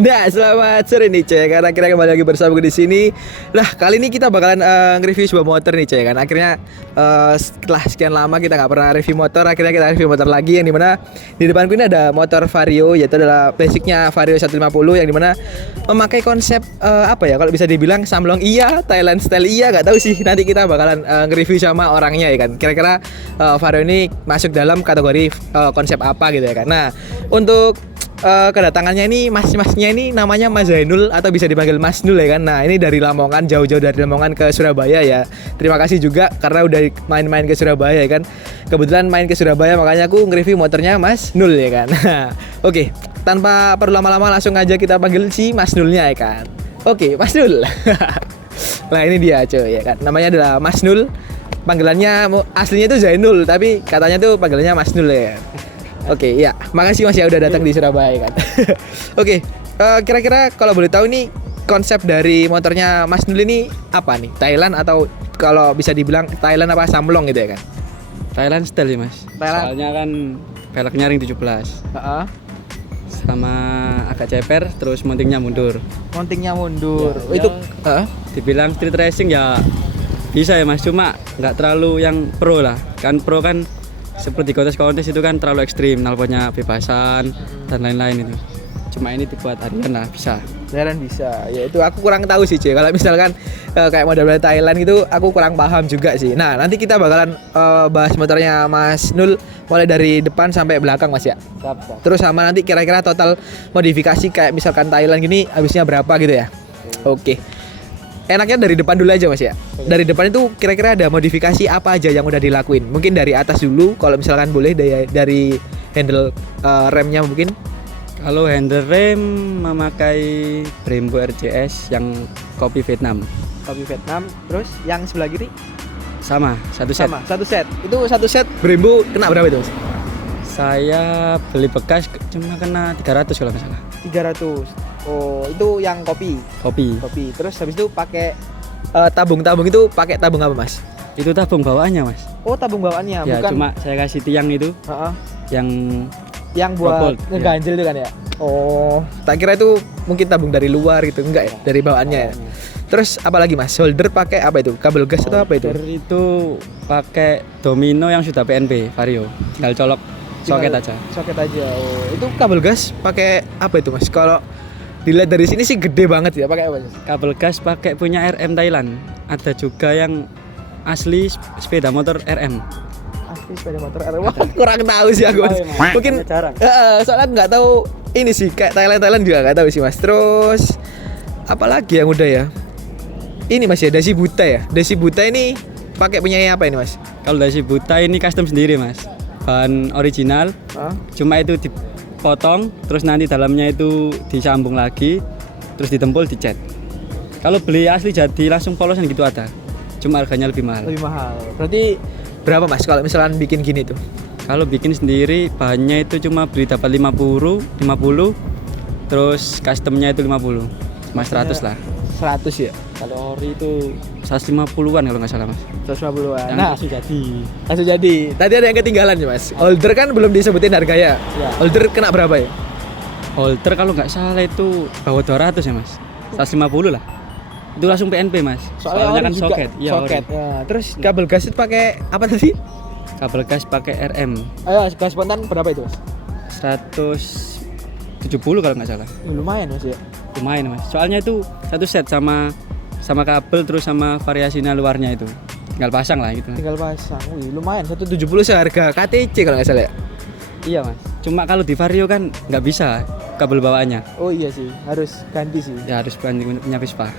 Nah, selamat sore nih Cek. Karena akhirnya kembali lagi bersama gue di sini. Nah, kali ini kita bakalan nge-review sebuah motor nih Cek kan. Akhirnya setelah sekian lama kita nggak pernah review motor, akhirnya kita review motor lagi, yang dimana di depanku ini ada motor Vario, yaitu adalah basicnya Vario 150, yang dimana memakai konsep apa ya, kalau bisa dibilang Samlong iya, Thailand style iya, nggak tahu sih. Nanti kita bakalan nge-review sama orangnya ya kan. Kira-kira Vario ini masuk dalam kategori konsep apa gitu ya kan. Nah, untuk kedatangannya ini masnya ini namanya Mas Zainul atau bisa dipanggil Mas Nul ya kan. Nah, ini dari Lamongan, jauh-jauh dari Lamongan ke Surabaya ya. Terima kasih juga karena udah main-main ke Surabaya ya kan. Kebetulan main ke Surabaya, makanya aku nge-review motornya Mas Nul ya kan. Oke, tanpa perlu lama-lama langsung aja kita panggil si Mas Nulnya ya kan. Oke, Mas Nul. Nah, ini dia cuy ya kan. Namanya adalah Mas Nul. Panggilannya aslinya itu Zainul, tapi katanya tuh panggilannya Mas Nul ya. Oke, ya, makasih Mas ya udah datang di Surabaya kan. Oke, kira-kira kalau boleh tahu nih konsep dari motornya Mas Nul ini apa nih? Thailand atau kalau bisa dibilang Thailand apa Samlong gitu ya kan? Thailand style sih Mas. Thailand. Soalnya kan velgnya ring 17. Sama agak ceper, terus mountingnya mundur. Mountingnya mundur. Ya, Itu dibilang street racing ya bisa ya Mas, cuma nggak terlalu yang pro lah. Kan pro kan seperti kontes-kontes itu kan terlalu ekstrim, knalpotnya bebasan dan lain-lain itu. Cuma ini dibuat harian lah, bisa. Thailand bisa. Ya itu aku kurang tahu sih, cuy. Kalau misalkan kayak model Thailand gitu aku kurang paham juga sih. Nah, nanti kita bakalan bahas motornya Mas Nul mulai dari depan sampai belakang Mas ya. Siap. Terus sama nanti kira-kira total modifikasi kayak misalkan Thailand gini habisnya berapa gitu ya. Oke. Enaknya dari depan dulu aja Mas ya. Dari depan itu kira-kira ada modifikasi apa aja yang udah dilakuin? Mungkin dari atas dulu kalau misalkan boleh, dari handle remnya mungkin. Kalau handle rem memakai Brembo RJS yang kopi Vietnam. Kopi Vietnam. Terus yang sebelah kiri Sama, satu set. sama, satu set. Itu satu set Brembo kena berapa itu Mas? Saya beli bekas cuma kena 300 kalau nggak salah. 300. Oh, itu yang kopi. Kopi. Terus habis itu pakai tabung-tabung itu pakai tabung apa Mas? Itu tabung bawaannya Mas. Oh, tabung bawaannya, Ya bukan. cuma saya kasih tiang itu yang Yang buat Robolt, ngeganjel itu kan ya. Oh, tak kira itu mungkin tabung dari luar gitu, enggak ya? Dari bawaannya ya. Terus apa lagi Mas? Solder pakai apa itu? Kabel gas atau apa itu? Itu pakai domino yang sudah PNP Vario. Tinggal colok soket aja. Soket aja. Oh, itu kabel gas pakai apa itu Mas? Kalau dilihat dari sini sih gede banget ya, pakai apa Mas? Kabel gas pakai punya RM Thailand. Ada juga yang asli sepeda motor RM. Asli sepeda motor RM. Wah, kurang tahu sih aku Mas. Mungkin jarang. soalnya nggak tahu ini sih, kayak Thailand juga nggak tahu sih Mas. Terus apalagi yang udah ya? Ini Mas ya, Dasi Buta ya. Dasi Buta ini pakai punya apa ini Mas? Kalau dari si Buta ini custom sendiri Mas. Bahan original. Cuma itu dipotong, terus nanti dalamnya itu disambung lagi, terus ditempel, dicat. Kalau beli asli jadi langsung polosan gitu ada. Cuma harganya lebih mahal. Lebih mahal. Berarti berapa Mas kalau misalkan bikin gini tuh? Kalau bikin sendiri bahannya itu cuma beli dapat 50, terus customnya itu 50. Mas 100 lah. 100 ya? Kalau ori itu 150-an kalau nggak salah Mas. 150-an. Yang Nah, langsung jadi. langsung jadi. Tadi ada yang ketinggalan ya Mas. Holder kan belum disebutin harganya. Ya. Holder kena berapa ya? Holder kalau nggak salah itu bawah 200 ya Mas. 150 lah. Itu langsung PNP Mas. Soalnya ori kan juga. soket. Iya, Soket. ori. Ya, terus kabel gas itu pakai apa tadi? Kabel gas pakai RM. Ayo, gas spontan berapa itu Mas? 170 kalau nggak salah. Lumayan Mas ya. Lumayan Mas. Soalnya itu satu set sama kabel terus sama variasinya luarnya itu. Tinggal pasang lah gitu. Tinggal pasang. Wih, lumayan. 170 seharga KTC kalau nggak salah ya. Iya Mas. Cuma kalau di Vario kan nggak bisa kabel bawaannya. Oh iya sih, harus ganti sih. Ya harus punya Vespa.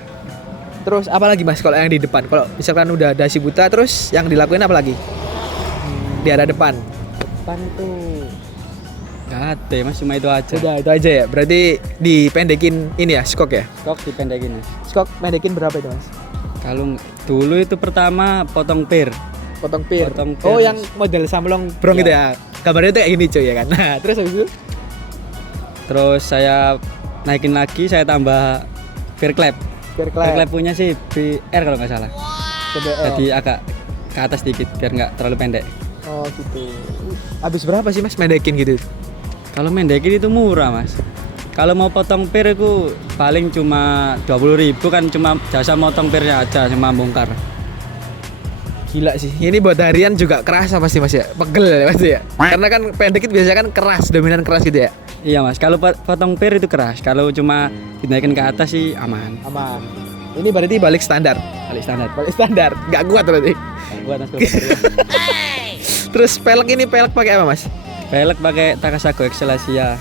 Terus apa lagi Mas kalau yang di depan? Kalau misalkan udah Dasi Buta, terus yang dilakuin apa lagi? Di arah depan. Depan itu nggak ada Mas, cuma itu aja. Udah itu aja ya. Berarti dipendekin ini ya, skok ya. Kok dipendekin Mas. Skok pendekin berapa itu Mas? Kalau dulu itu pertama potong pir. Potong pir. Potong pir. Oh, yang model Samlong Brong Iya. gitu ya. Gambarnya tuh kayak gini cuy ya kan. Nah, terus habis itu Terus saya naikin lagi, saya tambah pir klep. pir Pir klep klep. punya sih BR kalau nggak salah. CBR. Jadi agak ke atas dikit biar nggak terlalu pendek. Oh gitu. Habis berapa sih Mas mendekin gitu? Kalau mendekin itu murah Mas. Kalau mau potong pir itu paling cuma 20.000 kan, cuma jasa motong pirnya aja sama bongkar. Gila sih. Ini buat harian juga kerasa pasti Mas ya. Pegel ya pasti ya. Karena kan pendek itu biasanya kan keras, dominan keras gitu ya. Iya Mas, kalau potong pir itu keras. Kalau cuma dinaikin ke atas sih aman. Aman. Ini berarti balik standar. Balik standar. Balik standar. Nggak kuat berarti. Buat Mas. Terus pelek ini pelek pakai apa Mas? Pelek pakai Takasago Excelsia.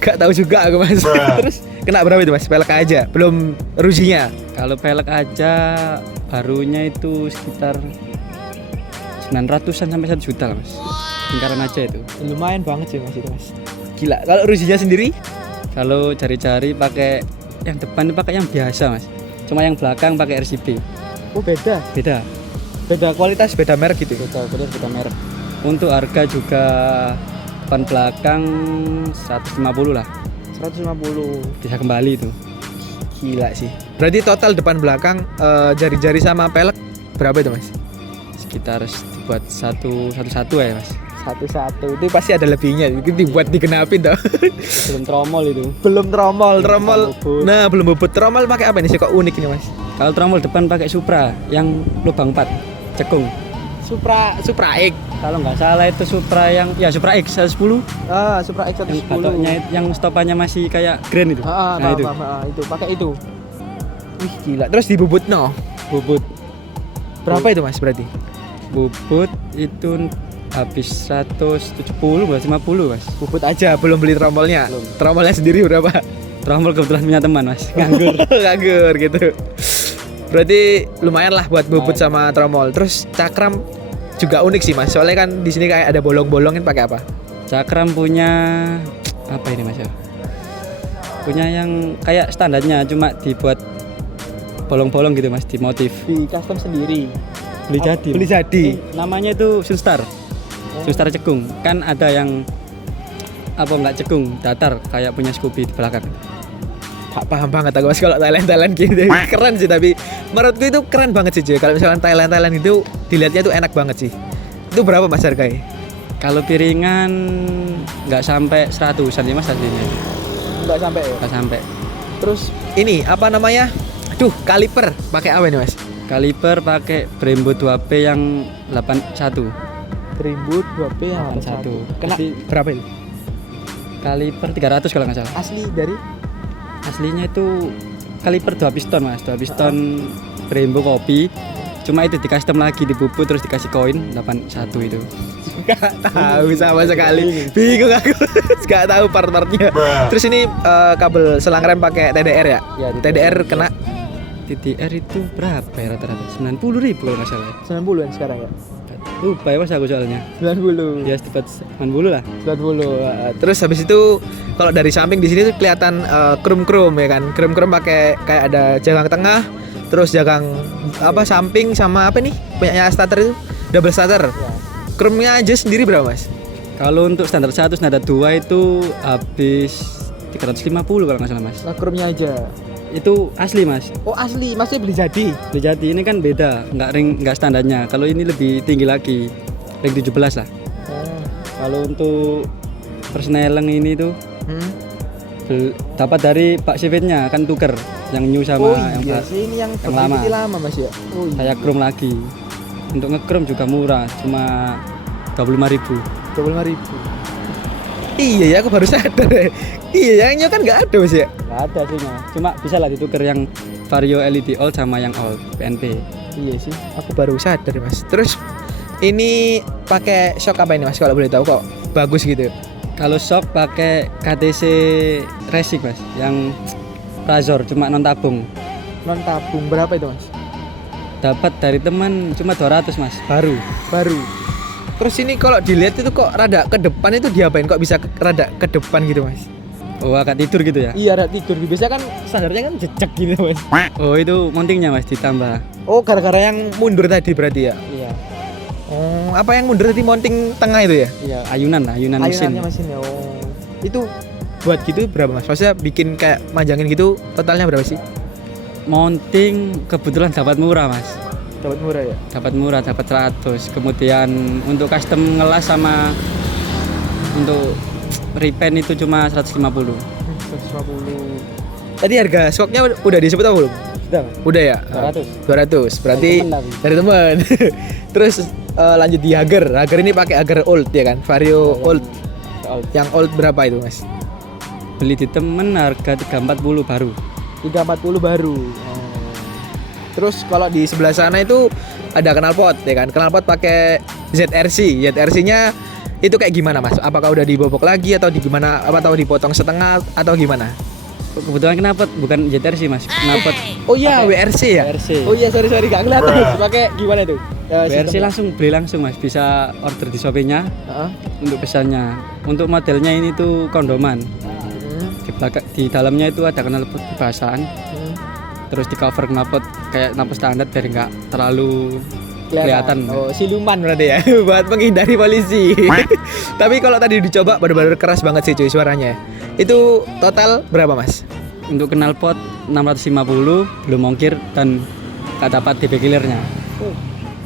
Gak tahu juga aku Mas. Terus kena berapa itu Mas? Pelek aja, belum rujinya. Kalau pelek aja barunya itu sekitar 900-an sampai 1 juta lah Mas. Lingkaran aja itu. Lumayan banget sih Mas itu Mas. Gila. Kalau rujinya sendiri? Kalau jari-jari pakai yang depan pakai yang biasa Mas. Cuma yang belakang pakai RCB. Oh beda. Beda. Beda kualitas, beda merek gitu. Beda merek. Untuk harga juga depan belakang 150 lah. 150. Bisa kembali itu. Gila sih. Berarti total depan belakang jari-jari sama pelek berapa itu Mas? Sekitar dibuat satu ya Mas. Satu-satu itu pasti ada lebihnya. Itu dibuat digenapin toh. Belum tromol itu. Belum tromol. Bobot. Nah, belum bobot. Tromol pakai apa nih sih kok unik ini Mas? Kalau tromol depan pakai Supra yang lubang 4 cekung. Supra X. Kalau nggak salah itu Supra yang ya Supra X 110. Ah, Supra X 110. Yang batoknya yang stopannya masih kayak grand itu. Nah, itu pakai itu. Wih, gila. Terus dibubut no. Bobot. Berapa itu Mas berarti? Bobot itu habis 170 buat 50 Mas. Bubut aja, belum beli tromolnya. Belum. Tromolnya sendiri berapa? Tromol kebetulan punya teman Mas. Nganggur. Nganggur gitu. Berarti lumayan lah buat bubut sama tromol. Terus cakram juga unik sih Mas. Soalnya kan di sini kayak ada bolong-bolongin pakai apa? Cakram punya apa ini Mas ya? Punya yang kayak standarnya cuma dibuat bolong-bolong gitu Mas, di motif. Di custom sendiri. Beli jadi. Beli jadi. Namanya itu Sunstar. Sunstar cekung. Kan ada yang apa enggak cekung, datar kayak punya Scoopy di belakang. Tak paham banget aku Mas kalau Thailand gitu. Keren sih tapi menurutku itu keren banget sih cuy. Kalau misalkan Thailand itu dilihatnya tuh enak banget sih. Itu berapa Mas harganya? Kalau piringan nggak sampai 100-an ya Mas aslinya. Enggak sampai ya. Nggak sampai. Terus ini apa namanya? Aduh, kaliper pakai apa ini Mas? Kaliper pakai Brembo 2P yang 81. Brembo 2P yang 81. Kena berapa itu? Kaliper 300 kalau nggak salah. Asli dari Aslinya itu kaliper 2 piston Mas, 2 piston Brembo kopi. Cuma itu di custom lagi, dibubut terus dikasih koin 81 itu. Gak tahu sama sekali. Bingung aku. Gak tahu part-partnya. Terus ini kabel selang rem pakai TDR ya? Ya, TDR kena TDR itu berapa ya rata-rata? 90.000 kalau nggak salah. 90-an sekarang ya? Lupa ya Mas aku soalnya. 90. Ya sekitar 90 lah. 90. Terus habis itu kalau dari samping di sini tuh kelihatan krum-krum ya kan. Krum-krum pakai kayak ada jagang tengah, terus jagang apa samping sama apa nih? Punyanya starter itu double starter. Ya. Krumnya aja sendiri berapa Mas? Kalau untuk standar 1, standar 2 itu habis 350 kalau nggak salah Mas. Nah, krumnya aja. Itu asli Mas. Oh asli, maksudnya beli jadi? Beli jadi ini kan beda, nggak standarnya. Kalau ini lebih tinggi lagi, ring 17 lah. Oh. Kalau untuk persneleng ini tuh dapat dari Pak Sivitnya kan tuker yang new sama yang iya Pak. sih, ini yang lama. lama Mas ya. Oh iya. Saya chrome lagi. Untuk nge-chrome juga murah, cuma 25.000. 25.000. Iya ya, aku baru sadar ya. Iya, yang new kan nggak ada Mas ya. Nggak ada sih Mas. Cuma bisa lah ditukar yang Vario LED old sama yang old PNP. Iya sih, aku baru sadar Mas. Terus ini pakai shock apa ini Mas kalau boleh tahu kok bagus gitu? Kalau shock pakai KTC Racing Mas, yang Razor cuma non tabung. Non tabung berapa itu Mas? Dapat dari teman cuma 200 Mas, baru. Terus ini kalau dilihat itu kok rada ke depan itu diapain kok bisa rada ke depan gitu Mas? Oh agak tidur gitu ya? Iya rada tidur, biasanya kan standarnya kan jejak gitu Mas. Oh itu mountingnya Mas ditambah. Oh gara-gara yang mundur tadi berarti ya? Iya. Oh apa yang mundur tadi mounting tengah itu ya? Iya ayunan mesin. Ayunannya mesin ya. Oh itu buat gitu berapa Mas? Maksudnya bikin kayak manjangin gitu totalnya berapa sih? Mounting kebetulan dapat murah Mas. Dapat murah ya? Dapat murah, dapat 100. Kemudian untuk custom ngelas sama untuk repaint itu cuma 150. 150. Tadi harga skoknya udah disebut apa belum? Udah ya? 200. Berarti Dari temen tapi. dari teman. Terus lanjut di Hager. Hager ini pakai Hager old ya kan? Vario old. Yang old berapa itu, Mas? Beli di temen harga 340 baru. 340 baru. Terus kalau di sebelah sana itu ada knalpot ya kan? Knalpot pakai ZRC. ZRC-nya itu kayak gimana, Mas? Apakah udah dibobok lagi atau di gimana? Apa tahu dipotong setengah atau gimana? Kebetulan knalpot bukan JTRC mas, knalpot. Oh iya, WRC ya? WRC. Oh iya, sorry gak kelihatan. Pakai gimana itu? WRC langsung beli langsung mas, bisa order di Shopee-nya untuk pesannya. Untuk modelnya ini tuh kondoman. Di dalamnya itu ada knalpot kebasan. Terus di cover knalpot kayak knalpot standar biar nggak terlalu kelihatan. Oh, siluman berarti ya buat menghindari polisi. Tapi kalau tadi dicoba benar-benar keras banget sih cuy suaranya. Itu total berapa, Mas? Untuk knalpot 650 belum ongkir dan nggak dapat DB killernya.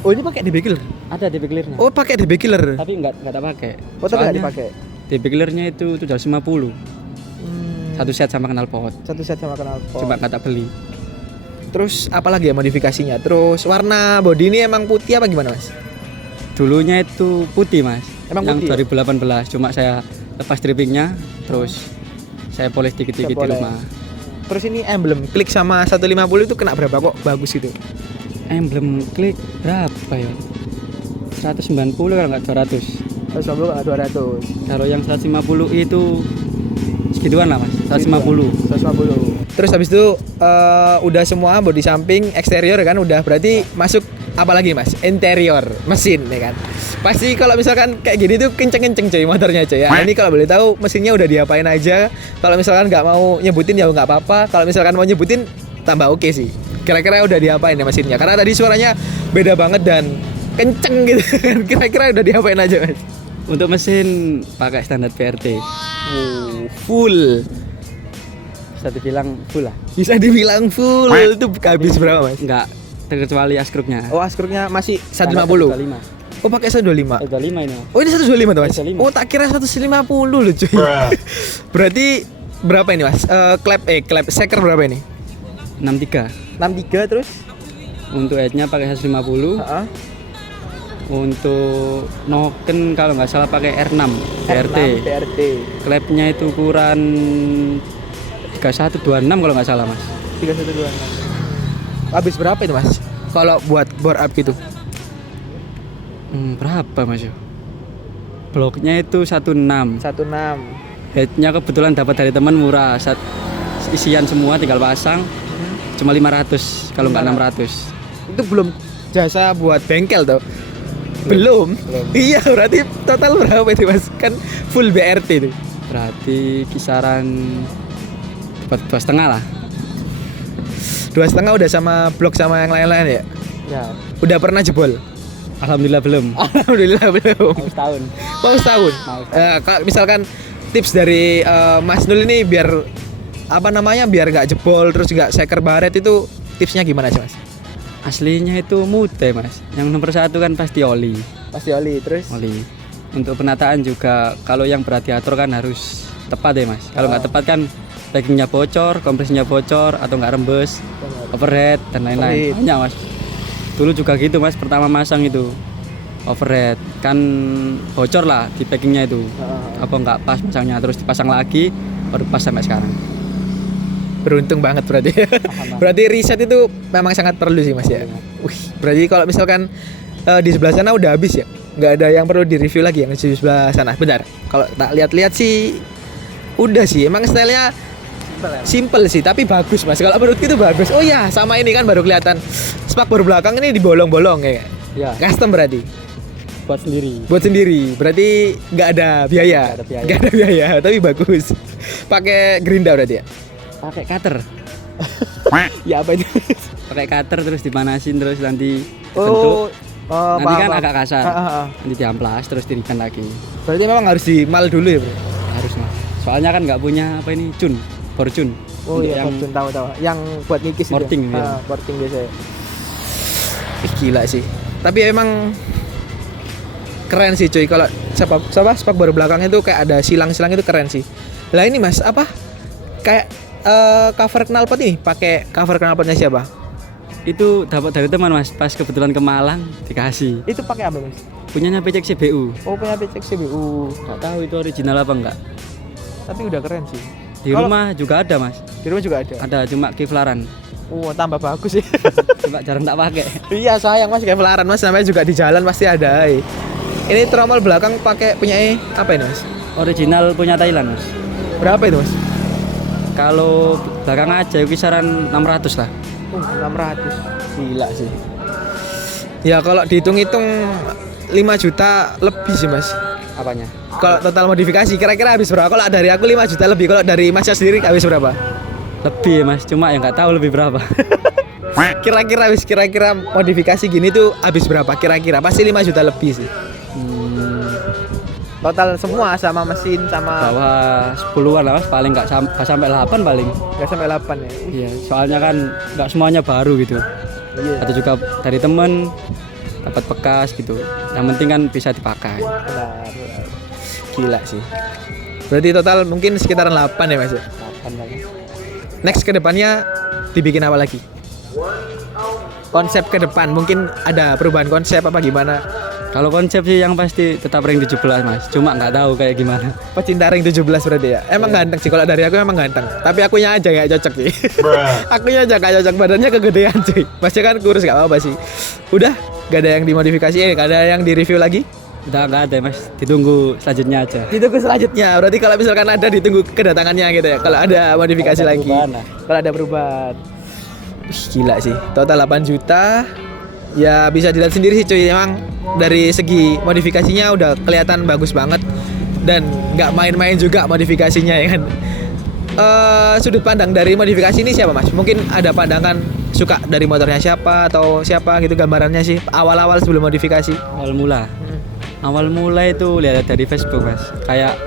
Oh, ini pakai DB killer? Ada DB killernya. Oh, pakai DB killer. Tapi nggak tak pakai. Oh, nggak dipakai. DB killernya itu 750. Satu set sama knalpot. Satu set sama knalpot. Cuma nggak tak beli. Terus apa lagi ya modifikasinya? Terus warna bodi ini emang putih apa gimana, Mas? Dulunya itu putih mas. Emang yang putih 2018 cuma saya lepas strippingnya terus saya polish dikit-dikit di rumah. Terus ini emblem klik sama 150 itu kena berapa kok bagus gitu? Emblem klik berapa ya? 190 kalau nggak 200. 150 nggak 200. Kalau yang 150 itu segituan lah mas. 150. 150. Terus habis itu udah semua bodi samping, eksterior kan udah, berarti masuk apa lagi mas? Interior mesin ya kan. Pasti kalau misalkan kayak gini tuh kenceng-kenceng cuy motornya cuy ya. Ini kalau boleh tahu mesinnya udah diapain aja. Kalau misalkan nggak mau nyebutin ya nggak apa-apa. Kalau misalkan mau nyebutin tambah oke sih. Kira-kira udah diapain ya mesinnya? Karena tadi suaranya beda banget dan kenceng gitu. Kira-kira udah diapain aja mas? Untuk mesin pakai standar PRT. Full. Bisa dibilang full lah. Bisa dibilang full. Itu habis berapa mas? Enggak terkecuali askruknya. Oh askruknya masih 150. Oh pakai 125. 125 ini. Oh ini 125 tuh mas. 125. Oh tak kira 150 loh cuy. Berarti berapa ini mas? Klep seker berapa ini? 63. 63 terus? Untuk headnya pakai 150. Untuk noken kalau nggak salah pakai R6 PRT. Klepnya itu ukuran 3126 kalau nggak salah mas. 3126. Habis berapa itu mas? Kalau buat bore up gitu? Berapa mas yo? Bloknya itu 16. 16. Headnya kebetulan dapat dari teman murah. Isian semua tinggal pasang. Cuma 500 kalau nggak 600. Itu belum jasa buat bengkel tuh. Belum. Iya berarti total berapa itu mas? Kan full BRT itu. Berarti kisaran 2,5 lah. 2,5 udah sama blok sama yang lain-lain ya? Ya. Udah pernah jebol? Alhamdulillah belum. Alhamdulillah belum. Mau setahun. Mau setahun. Kalau misalkan tips dari Mas Nul ini biar apa namanya biar nggak jebol terus nggak seker baret itu tipsnya gimana sih mas? Aslinya itu mute mas. Yang nomor 1 kan pasti oli. Pasti oli terus. Oli. Untuk penataan juga kalau yang beradiator kan harus tepat ya mas. Kalau nggak tepat kan packingnya bocor, kompresinya bocor atau nggak rembes, overhead dan lain-lain. Banyak mas. Dulu juga gitu mas, pertama masang itu overhead kan bocor lah di packingnya itu. Apa nggak pas masangnya terus dipasang lagi baru pas sampai sekarang. Beruntung banget berarti. Berarti riset itu memang sangat perlu sih mas ya. Berarti kalau misalkan di sebelah sana udah habis ya, nggak ada yang perlu direview lagi yang di sebelah sana. Bentar, kalau tak lihat-lihat sih udah sih. Emang stylenya simple sih, tapi bagus mas. Kalau menurutku itu bagus. Oh ya, sama ini kan baru kelihatan spakbor belakang ini dibolong-bolong ya. Ya. Custom berarti. Buat sendiri. Buat sendiri. Berarti nggak ada biaya. Nggak ada biaya, tapi bagus. Pakai gerinda berarti ya. Pakai cutter. Ya apa itu? Pakai cutter terus dipanasin terus nanti bentuk. Nanti kan agak kasar. Nanti diamplas terus dirikan lagi. Berarti memang harus dimal dulu ya, bro? Harus mas. Soalnya kan nggak punya apa ini fortune. Oh iya, fortune tahu. Yang buat ngikis itu. Porting gitu. Porting biasa. Gila sih. Tapi emang keren sih cuy. Kalau spak baru belakangnya itu kayak ada silang-silang itu keren sih. Lah ini Mas, apa? Kayak cover knalpot ini, pakai cover knalpotnya siapa? Itu dapat dari teman Mas, pas kebetulan ke Malang dikasih. Itu pakai apa Mas? Punyanya PCX CBU. Oh, punya PCX CBU. Nggak tahu itu original apa enggak. Tapi udah keren sih. Di rumah juga ada Mas. Di rumah juga ada. Ada cuma kevlaran. Oh, tambah bagus sih. Cuma jarang tak pakai. Iya, sayang Mas, kevlaran Mas, namanya juga di jalan pasti ada. Ini tromol belakang pakai punya apa ini Mas? Original punya Thailand Mas. Berapa itu Mas? Kalau belakang aja kisaran 600 lah. 600. Gila sih. Ya kalau dihitung-hitung 5 juta lebih sih Mas. Apanya? Kalau total modifikasi kira-kira habis berapa? Kalau dari aku 5 juta lebih. Kalau dari Masnya sendiri habis berapa? Lebih Mas, cuma ya nggak tahu lebih berapa. Kira-kira modifikasi gini tuh habis berapa? Kira-kira pasti 5 juta lebih sih. Total semua sama mesin sama Bawah 10-an lah Mas, paling nggak sampai 8 paling. nggak sampai 8 ya. Iya, soalnya kan nggak semuanya baru gitu. Iya. Ada juga dari temen dapat bekas gitu. Yang penting kan bisa dipakai. Benar. Gila sih. Berarti total mungkin sekitaran 8 ya Mas. 8 paling. Next ke depannya dibikin apa lagi? Konsep ke depan mungkin ada perubahan konsep apa gimana? Kalau konsep sih yang pasti tetap ring 17 Mas. Cuma nggak tahu kayak gimana. Pecinta ring 17 berarti ya. Emang ganteng sih, kalau dari aku emang ganteng. Tapi akunya aja gak cocok sih. Akunya aja gak cocok, badannya kegedean cuy. Masnya kan kurus gak apa-apa sih. Udah, gak ada yang dimodifikasi, gak ada yang di-review lagi. Udah nggak ada Mas. Ditunggu selanjutnya aja. Ditunggu selanjutnya. Berarti kalau misalkan ada ditunggu kedatangannya gitu ya. Kalau ada modifikasi lagi. Kalau ada perubahan. Gila sih. Total 8 juta. Ya bisa dilihat sendiri sih cuy. Emang dari segi modifikasinya udah kelihatan bagus banget. Dan nggak main-main juga modifikasinya ya kan. Sudut pandang dari modifikasi ini siapa Mas? Mungkin ada pandangan suka dari motornya siapa atau siapa gitu, gambarannya sih awal-awal sebelum modifikasi. Awal mula itu lihat dari Facebook Mas. Kayak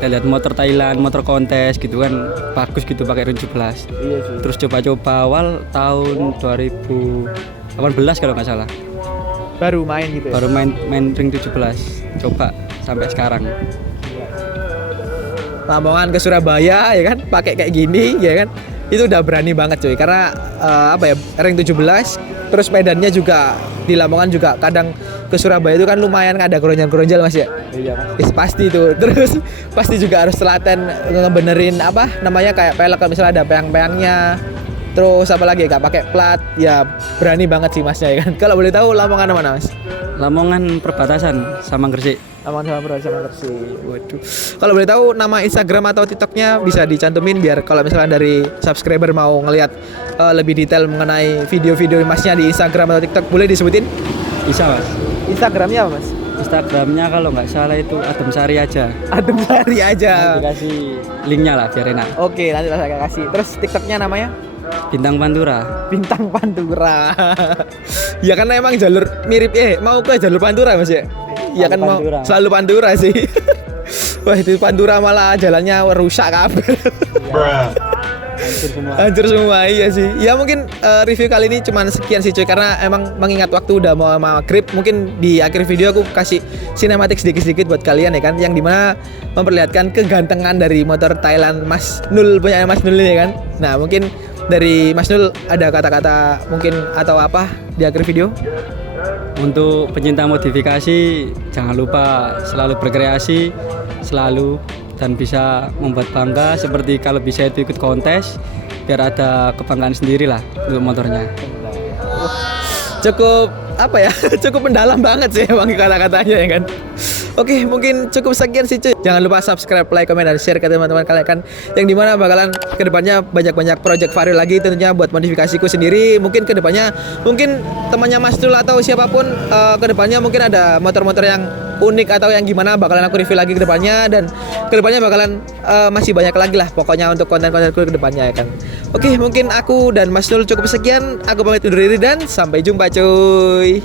lihat motor Thailand, motor kontes gitu kan bagus gitu pakai ring 17. Iya sih. Terus coba-coba awal tahun 2018 kalau nggak salah. Baru main gitu ya? Baru main ring 17. Coba sampai sekarang. Lamongan ke Surabaya ya kan, pakai kayak gini ya kan. Itu udah berani banget cuy. Karena ring 17, terus medannya juga di Lamongan juga kadang ke Surabaya itu kan lumayan ada geronjal-geronjal Mas ya. Iya Mas. Pasti itu. Terus pasti juga harus telaten ngebenerin namanya kayak pelek kalau misalnya ada peyang-peyangnya. Terus apa lagi gak pakai plat. Ya berani banget sih Masnya ya kan. Kalau boleh tahu Lamongan mana Mas? Lamongan perbatasan sama Gresik. Lamongan sama perbatasan sama Gresik. Waduh. Kalau boleh tahu nama Instagram atau TikToknya bisa dicantumin biar kalau misalnya dari subscriber mau ngelihat lebih detail mengenai video-video Masnya di Instagram atau TikTok, boleh disebutin? Bisa Mas. Instagramnya apa Mas? Instagramnya kalau nggak salah itu Adem Sari aja. Adem Sari aja. Nanti kasih linknya lah biar enak. Oke, nanti saya kasih. Terus TikToknya namanya? Bintang Pantura. Bintang Pantura. Ya karena emang jalur mirip mau ke jalur Pantura Mas ya. Ya kan mau selalu Pantura sih. Wah itu Pantura malah jalannya rusak kabel. Hancur semua iya sih. Ya mungkin review kali ini cuman sekian sih cuy, karena emang mengingat waktu udah mau maghrib. Mungkin di akhir video aku kasih sinematik sedikit-sedikit buat kalian ya kan, yang dimana memperlihatkan kegantengan dari motor Thailand Mas Nul, punya Mas Nul ini ya kan. Nah mungkin dari Mas Nul ada kata-kata mungkin atau apa di akhir video? Untuk pencinta modifikasi jangan lupa selalu berkreasi selalu dan bisa membuat bangga, seperti kalau bisa itu ikut kontes biar ada kebanggaan sendiri lah untuk motornya. Cukup cukup mendalam banget sih emang kata-katanya ya kan. Oke, mungkin cukup sekian sih cuy. Jangan lupa subscribe, like, komen, dan share ke teman-teman kalian kan, yang dimana bakalan kedepannya banyak-banyak project vario lagi tentunya buat modifikasiku sendiri. Mungkin kedepannya temannya Mas Nul atau siapapun kedepannya mungkin ada motor-motor yang unik atau yang gimana bakalan aku review lagi kedepannya, dan kedepannya bakalan masih banyak lagi lah pokoknya untuk konten-kontenku kedepannya ya kan. Oke, mungkin aku dan Mas Nul cukup sekian. Aku pamit undur diri dan sampai jumpa cuy.